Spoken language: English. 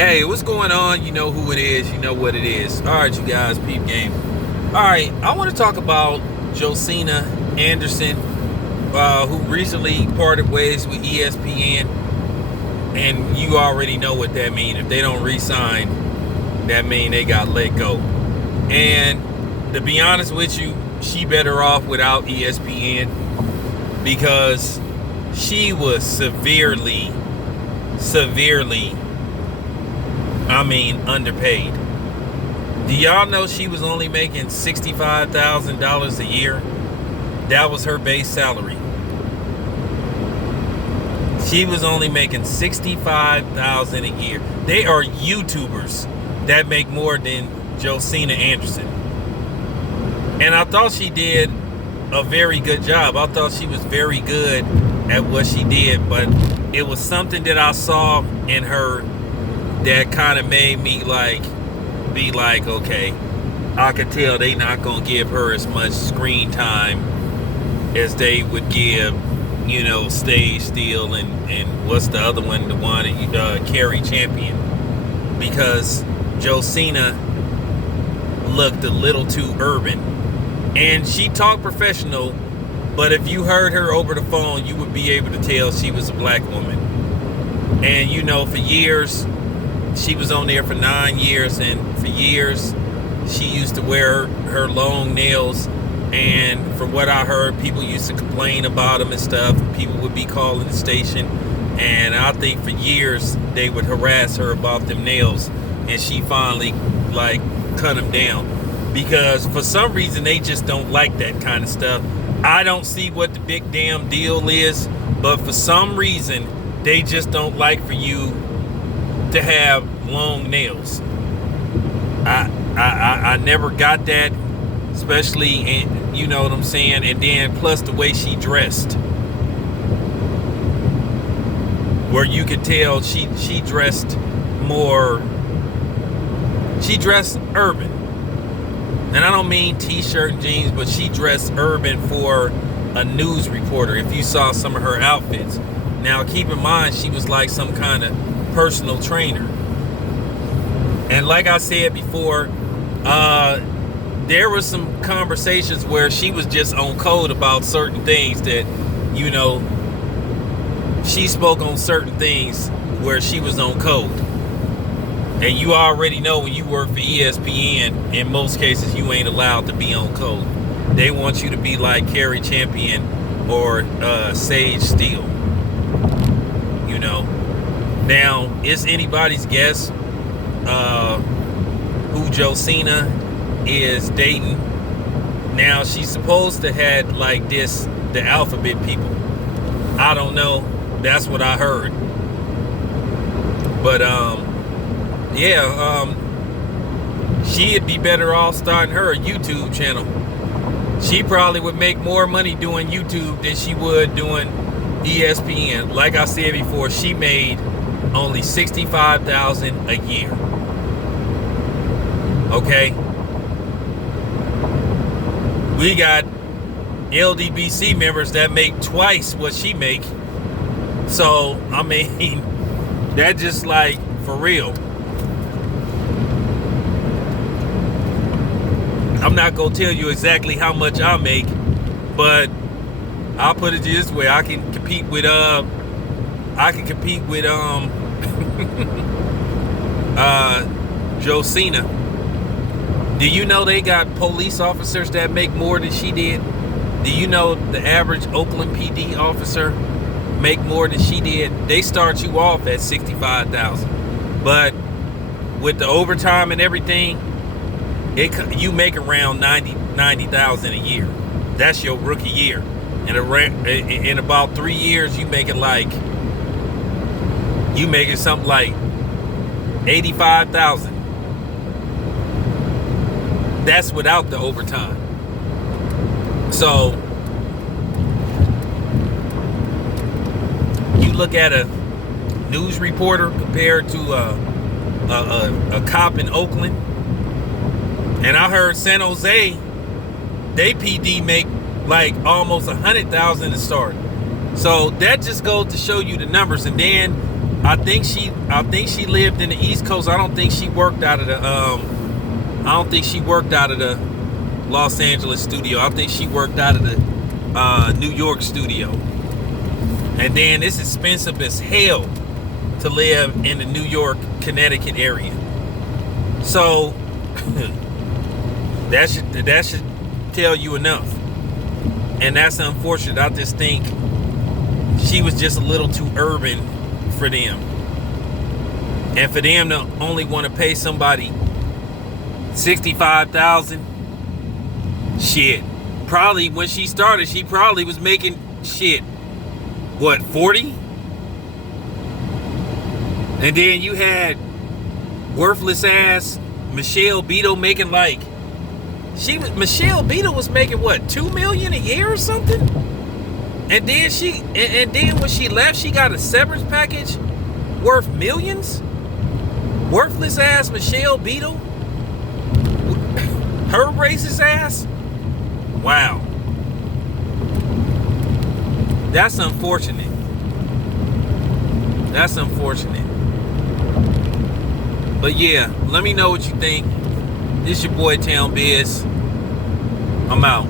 Hey, what's going on? You know who it is. You know what it is. All right, you guys, peep game. All right, I want to talk about Josina Anderson, who recently parted ways with ESPN. And you already know what that means. If they don't re-sign, that means they got let go. And to be honest with you, she better off without ESPN because she was severely underpaid. Do y'all know she was only making $65,000 a year? That was her base salary. She was only making $65,000 a year. They are YouTubers that make more than Josina Anderson. And I thought she did a very good job. I thought she was very good at what she did, but it was something that I saw in her that kind of made me be like, okay, I could tell they not gonna give her as much screen time as they would give, Stage Steal and what's the other one, the one that Carrie Champion, because Josina looked a little too urban, and she talked professional, but if you heard her over the phone, you would be able to tell she was a black woman. And for years, she was on there for 9 years, and for years she used to wear her long nails, and from what I heard, people used to complain about them and stuff. People would be calling the station, and I think for years they would harass her about them nails, and she finally cut them down, because for some reason they just don't like that kind of stuff. I don't see what the big damn deal is, but for some reason they just don't like for you to have long nails. I never got that, especially in, you know what I'm saying, and then plus the way she dressed, where you could tell she dressed urban. And I don't mean t-shirt and jeans, but she dressed urban for a news reporter, if you saw some of her outfits. Now keep in mind, she was like some kind of personal trainer. And like I said before, there were some conversations where she was just on code about certain things that, she spoke on certain things where she was on code. And you already know when you work for ESPN, in most cases, you ain't allowed to be on code. They want you to be like Carrie Champion or Sage Steele. Now, it's anybody's guess who Josina is dating. Now, she's supposed to had the alphabet people. I don't know. That's what I heard. But she'd be better off starting her a YouTube channel. She probably would make more money doing YouTube than she would doing ESPN. Like I said before, she made only $65,000 a year. Okay? We got LDBC members that make twice what she make. So, that just for real. I'm not gonna tell you exactly how much I make, but I'll put it this way: I can compete with Josina. Do you know they got police officers that make more than she did? Do you know the average Oakland PD officer make more than she did? They start you off at $65,000, but with the overtime and everything, you make around $90,000 a year. That's your rookie year. And in about 3 years, you making something like $85,000. That's without the overtime. So you look at a news reporter compared to a cop in Oakland, and I heard San Jose, they PD make almost $100,000 to start. So that just goes to show you the numbers. And then I think she lived in the East Coast. I don't think she worked out of the Los Angeles studio. I think she worked out of the New York studio. And then it's expensive as hell to live in the New York, Connecticut area. So that should tell you enough. And that's unfortunate. I just think she was just a little too urban for them. And for them to only want to pay somebody $65,000, shit. Probably when she started, she probably was making shit, what, 40? And then you had worthless ass Michelle Beadle making like, Michelle Beadle was making what, $2 million a year or something? And then when she left, she got a severance package worth millions. Worthless ass Michelle Beadle, her racist ass. Wow, that's unfortunate. That's unfortunate. But yeah, let me know what you think. This your boy Town Biz. I'm out.